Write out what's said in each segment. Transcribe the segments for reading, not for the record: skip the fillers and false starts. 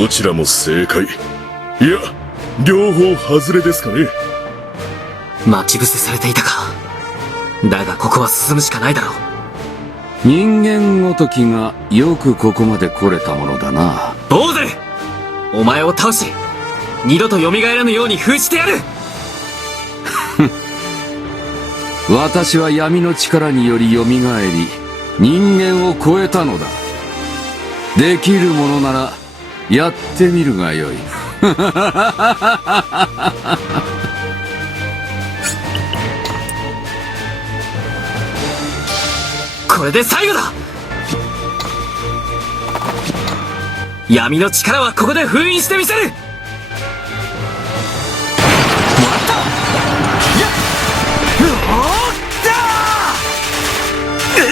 どちらも正解。いや、両方外れですかね。待ち伏せされていたか。だがここは進むしかないだろう。人間ごときがよくここまで来れたものだな。坊主、お前を倒し二度と蘇らぬように封じてやる。私は闇の力により蘇り人間を超えたのだ。できるものならやってみるがよい。これで最後だ。闇の力はここで封印してみせる。もらった。やっ、おったー。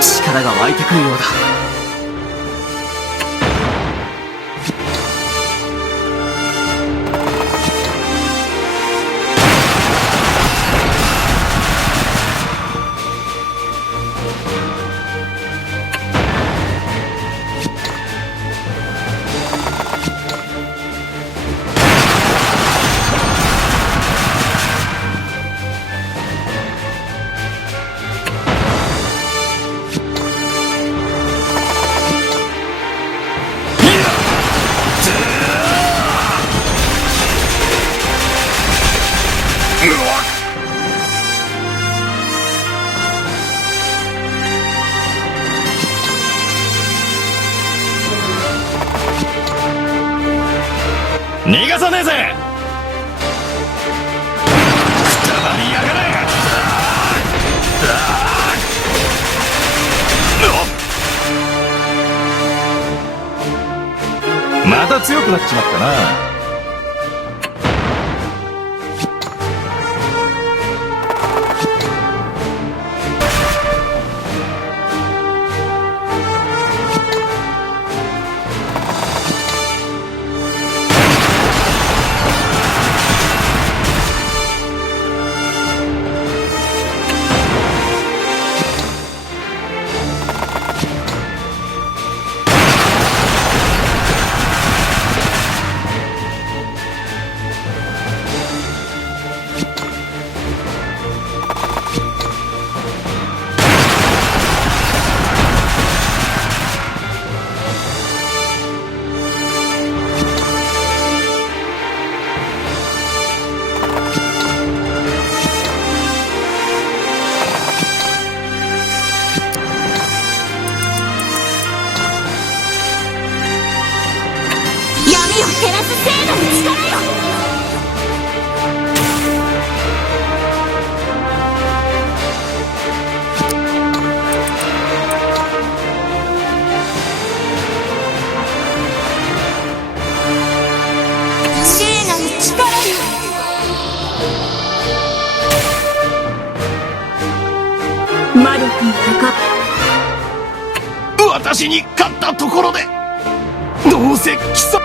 力が湧いてくるようだ。逃がさねえぜ。くたばりやがれ。また強くなっちまったな。闇を照らす聖なる力よ。聖なる力よ。魔力にかかっ私に勝ったところでどうせ貴様。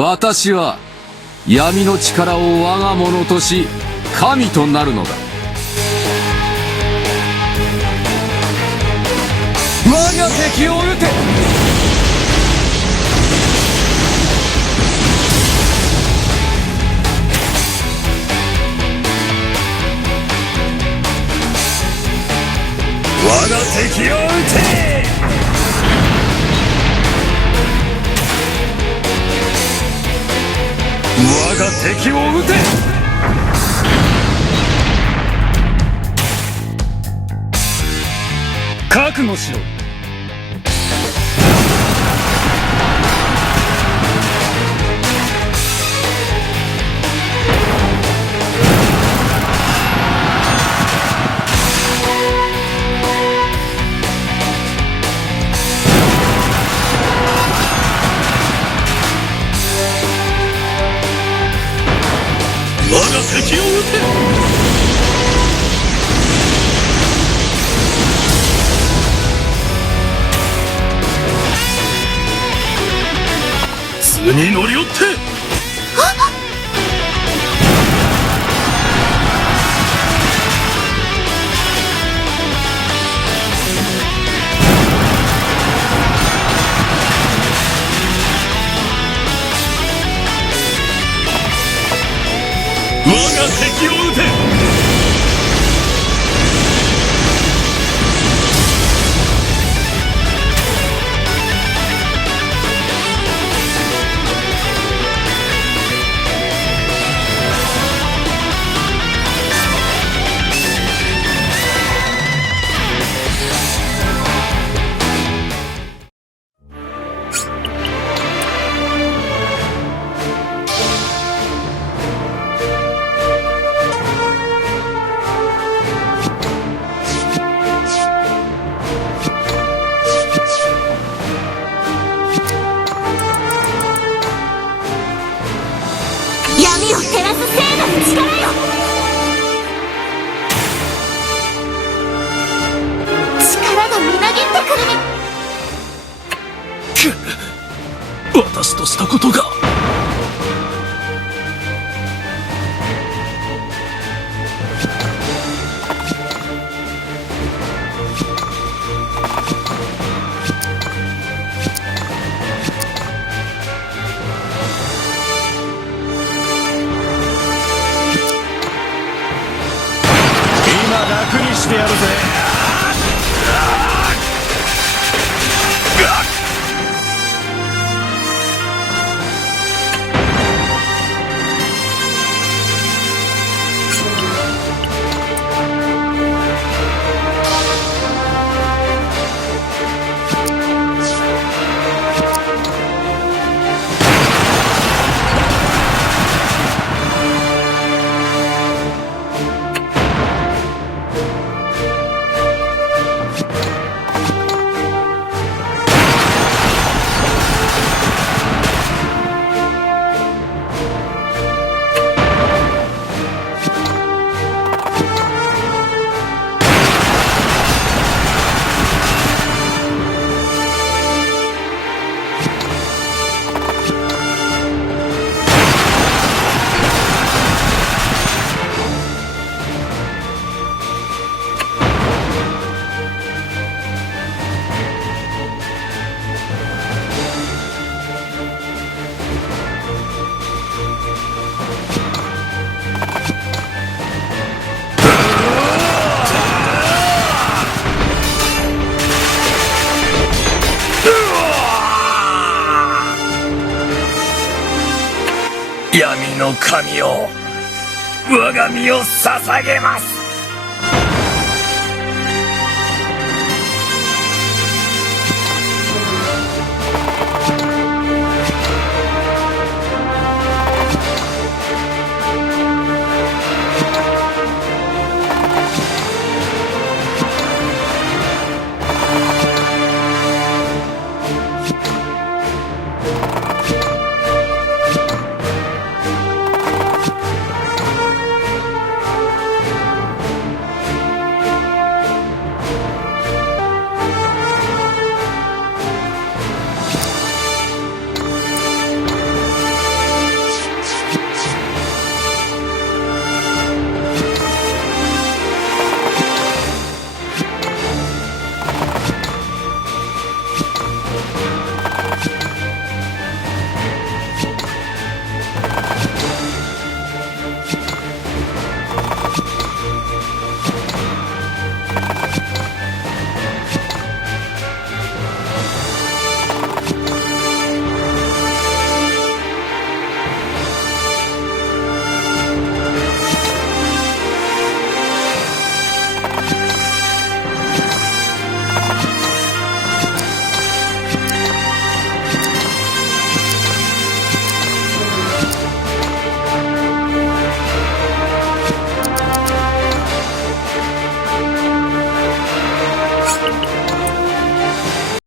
私は闇の力を我が物とし神となるのだ。我が敵を撃て。我が敵を撃て。我が敵を撃て。覚悟しろ。我が敵を撃て。図に乗り寄って。我が敵を撃て。闇を照らす聖なる力よ。力がみなぎってくるに。私としたことが。楽にしてやるぜ。闇の神よ、我が身を捧げます。